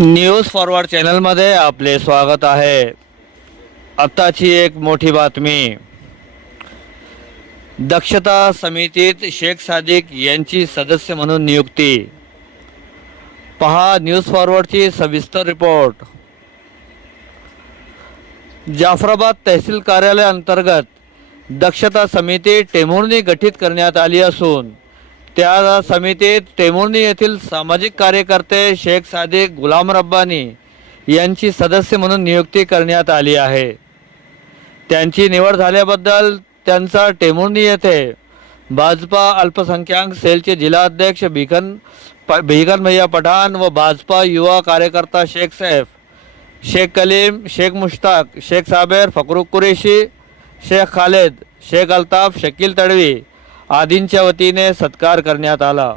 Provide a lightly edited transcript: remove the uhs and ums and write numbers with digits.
News forward चॅनलमध्ये आपले स्वागत आहे. आताची एक मोठी बातमी. दक्षता समितीत शेख सादिक यांची सदस्य म्हणून नियुक्ती. पहा न्यूज फॉरवर्डची सविस्तर रिपोर्ट. जाफराबाद तहसील कार्यालय अंतर्गत दक्षता समिती टेंभुर्णी गठीत करण्यात आली असून त्या समितीत टेंभुर्णी येथील सामाजिक कार्यकर्ते शेख सादिक गुलाम रब्बानी यांची सदस्य म्हणून नियुक्ती करण्यात आली आहे. त्यांची निवड झाल्याबद्दल त्यांचा टेंभुर्णी येथे भाजपा अल्पसंख्याक सेलचे जिल्हाध्यक्ष भिकन भैया पठाण व भाजपा युवा कार्यकर्ता शेख सैफ, शेख कलीम, शेख मुश्ताक, शेख साबेर, फकरुख कुरेशी, शेख खालेद, शेख अल्ताफ, शकील तडवी आदींच्या वतीने सत्कार करण्यात आला.